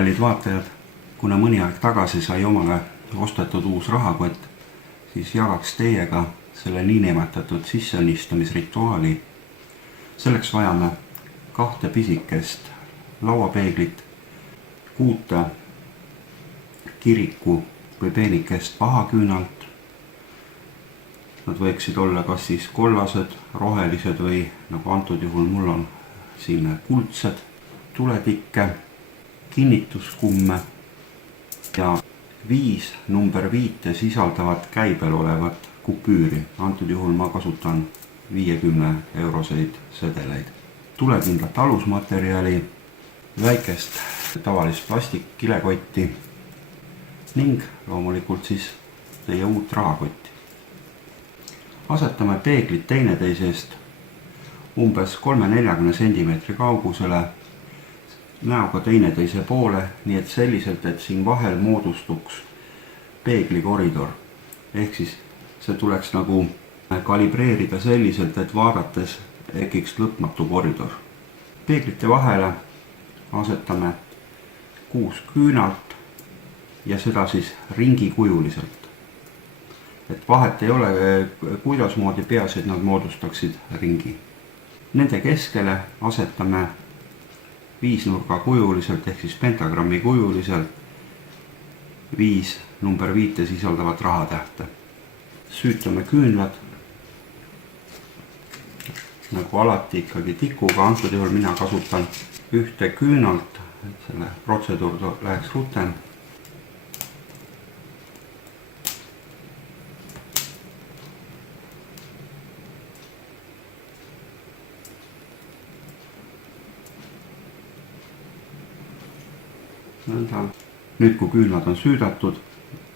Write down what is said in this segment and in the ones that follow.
kallid vaatajad, kuna mõni aeg tagasi sai omale ostetud uus rahakott, siis jagaks teiega selle niinimetatud sisseõnnistamisrituaali. Selleks vajame 2 pisikest lauapeeglit, 6 kiriku või peenikest pahaküünalt. Nad võiksid olla kas siis kollased, rohelised või nagu antud juhul mul on siin kuldsed, tuletikke, kinnituskumme ja 5 number 5 sisaldavat käibel olevat kupüüri. Antud juhul ma kasutan 50-euroseid sedeleid. Tulekindlat alusmaterjali, väikest tavalist plastikkilekotti ning loomulikult siis teie uut rahakotti. Asetame peeglid teineteisest umbes 3-40 cm kaugusele, näoga teineteise poole, nii et selliselt, et siin vahel moodustuks peeglikoridor. Ehk siis see tuleks nagu kalibreerida selliselt, et vaadates tekiks lõpmatu koridor. Peeglite vahele asetame 6 küünalt ja seda siis ringikujuliselt. Et vahet ei ole, kuidas moodi, peas, et nad moodustaksid ringi. Nende keskele asetame 5-nurga kujuliselt ehk siis pentagrammi kujuliselt 5 number 5 sisaldavat rahatähte. Süütame küünlad nagu alati ikkagi tikuga, antud juhul mina kasutan 1 küünalt, et selle protseduur läheks rutem. Nüüd kui küünlad on süüdatud,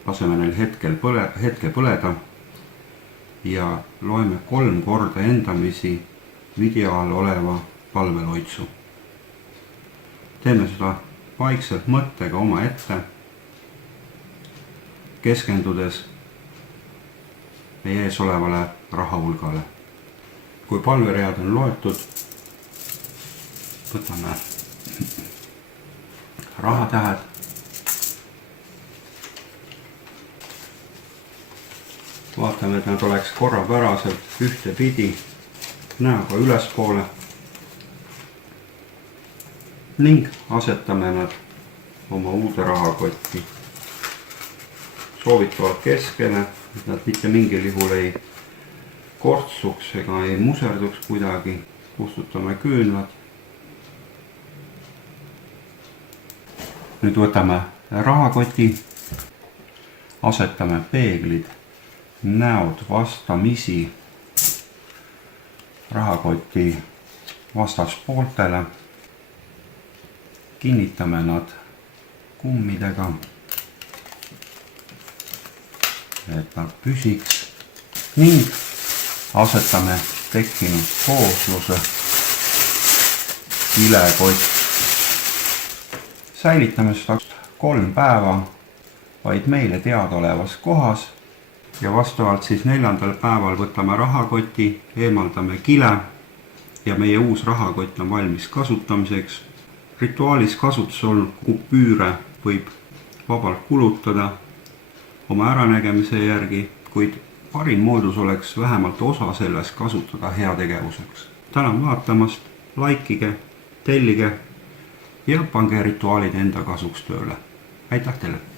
laseme neil hetke põleda ja loeme 3 korda endamisi video all oleva palveloitsu. Teeme seda vaikselt mõttega omaette, keskendudes meie ees olevale rahahulgale. Kui palveread on loetud, võtame rahatähed, vaatame, et nad oleks korrapäraselt ühtepidi näoga ülespoole ning asetame nad oma uude rahakotti. Soovitavalt keskele, et nad mitte mingil juhul ei kortsuks ega ei muserduks kuidagi. Kustutame küünlad. Nüüd võtame rahakoti, asetame peeglid näod vastamisi rahakoti vastaspooltele, kinnitame nad kummidega, et nad püsiks ning asetame tekkinud koosluse kilekott. Säilitame seda 3 päeva vaid meile teadaolevas kohas ja vastavalt siis 4. päeval võtame rahakoti, eemaldame kile ja meie uus rahakott on valmis kasutamiseks. Rituaalis kasutusel kupüüre võib vabalt kulutada oma äranägemise järgi, kuid parim moodus oleks vähemalt osa sellest kasutada heategevuseks. Tänan vaatamast, laikige, tellige ja pange rituaalid enda kasuks tööle. Aitäh teile!